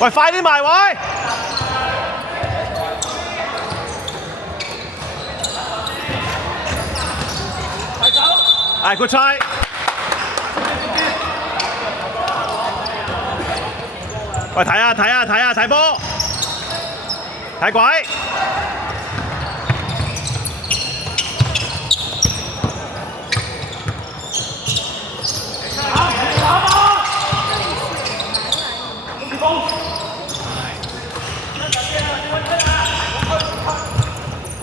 喂，快啲埋位！good try！ 喂，睇波，睇鬼！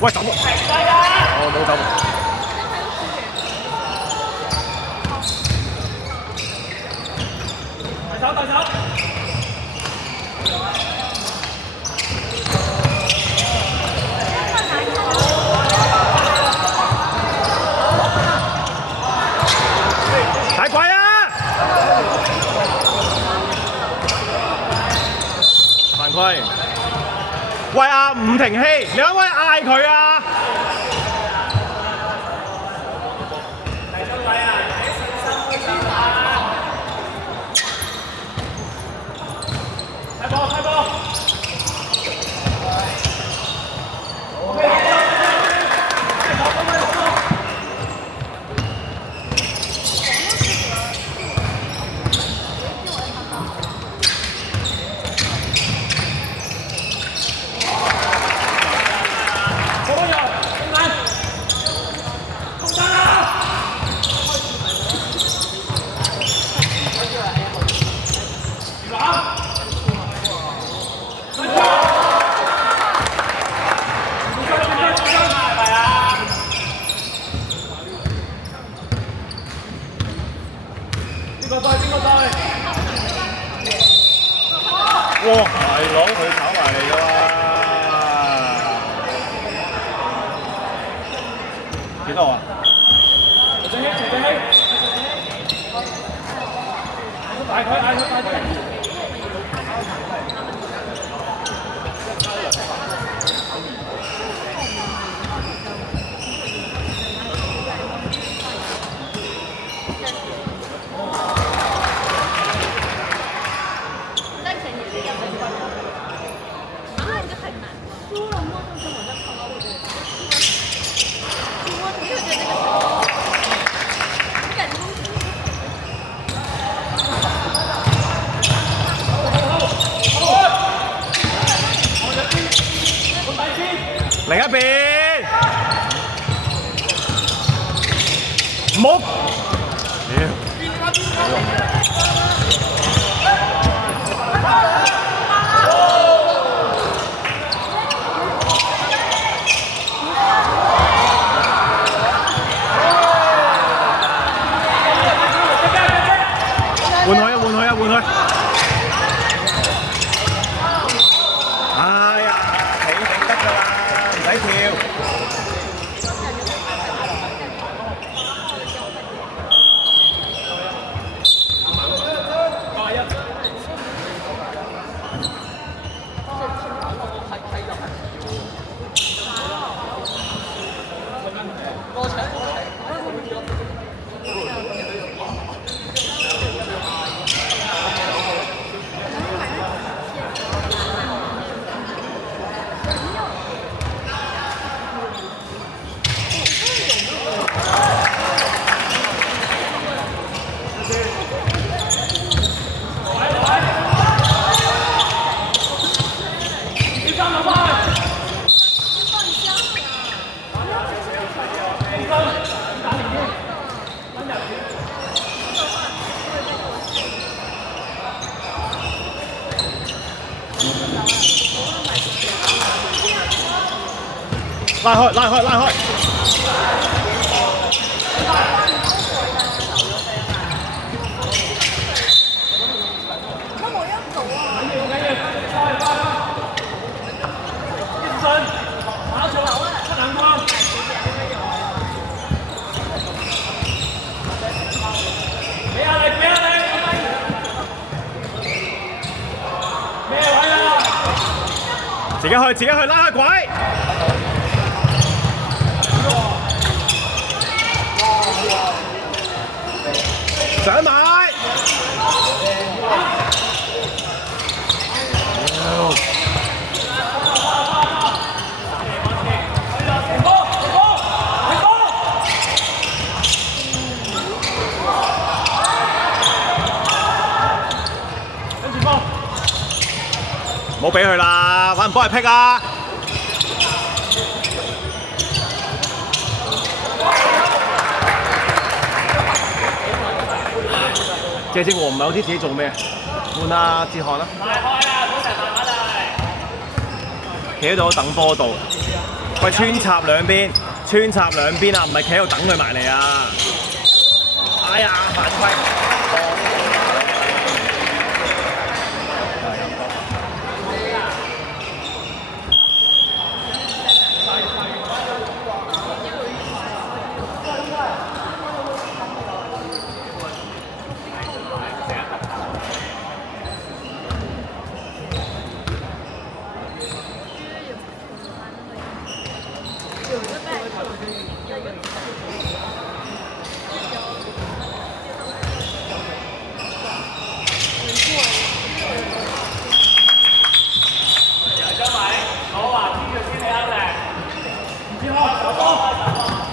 喂，走！哦，冇走。大手！睇鬼啊！犯規！喂啊，吳廷希，你可唔可以嗌佢啊？哇！大佬佢跑埋嚟㗎嘛？幾多啊？陳振希，大佢！另一邊，唔好，換佢！哎呀，企定得㗎啦，唔使跳。拉開！自己去，拉開鬼！上埋！俾佢啦，揾唔幫佢劈啊！謝正和唔係好知自己做咩，換阿哲翰啦。企喺度等波度，喂穿插兩邊啊，唔係企喺度等佢埋嚟啊！哎呀，犯規！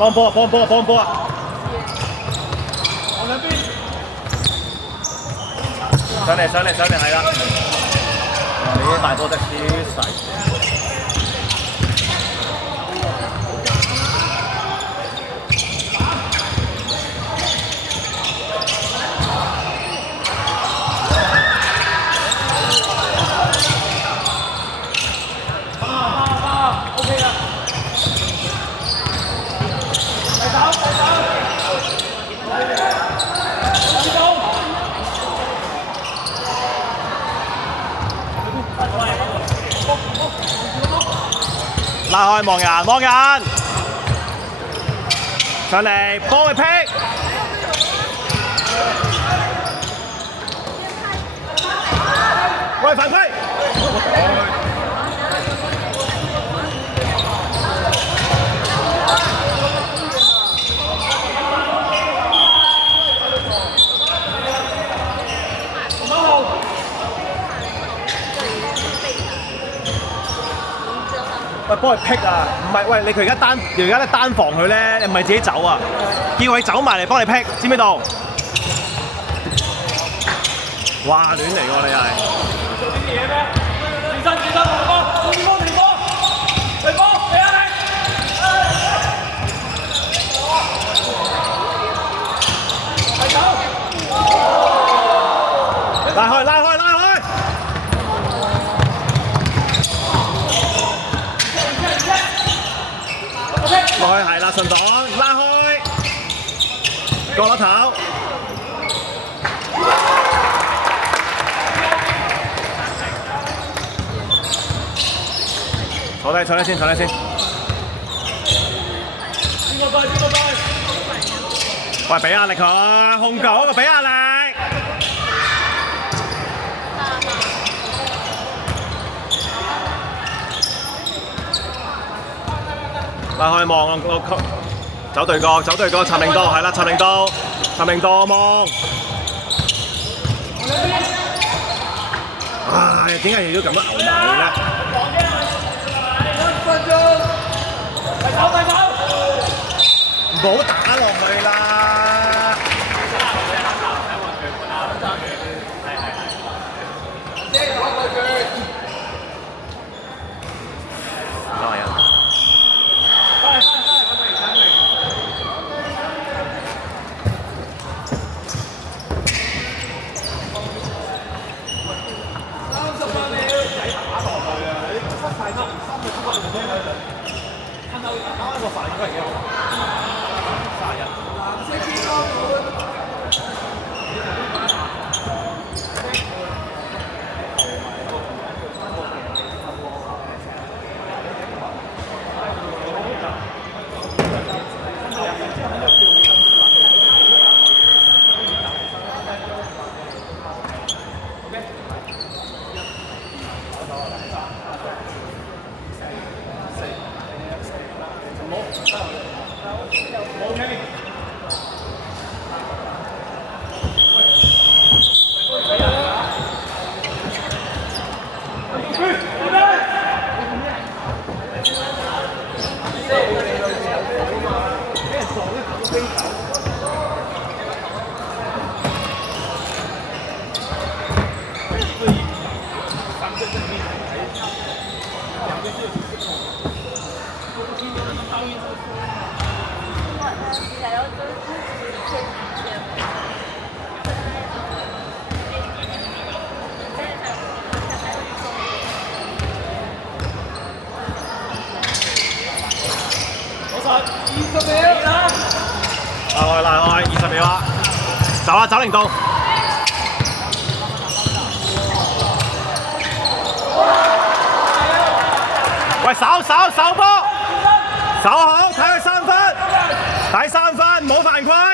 幫波啊！我兩邊上嚟係啦！你啲大波真係超細。OK 啦。拉開望人，上嚟幫佢劈，喂犯規！喂，幫佢劈啊！唔係，喂，你佢而家咧單防佢咧，你唔係自己走啊？叫佢走埋嚟幫你劈，知唔知道？哇，亂嚟喎你係！做啲嘢咩？轉身，停波！俾啊你！係走！拉開！落去係啦，順檔拉開，角落頭，坐低先。邊個對？喂，俾壓力佢，控球嗰個俾壓力。拉開望走對角，陳明道係啦，陳明道望。唉，點解要咁樣牛埋咧？1分鐘，快手！唔好打落去啦！拉開20秒啦，走啦，走靈動。喂，守波，守好，睇佢3分，睇3分，唔好犯規。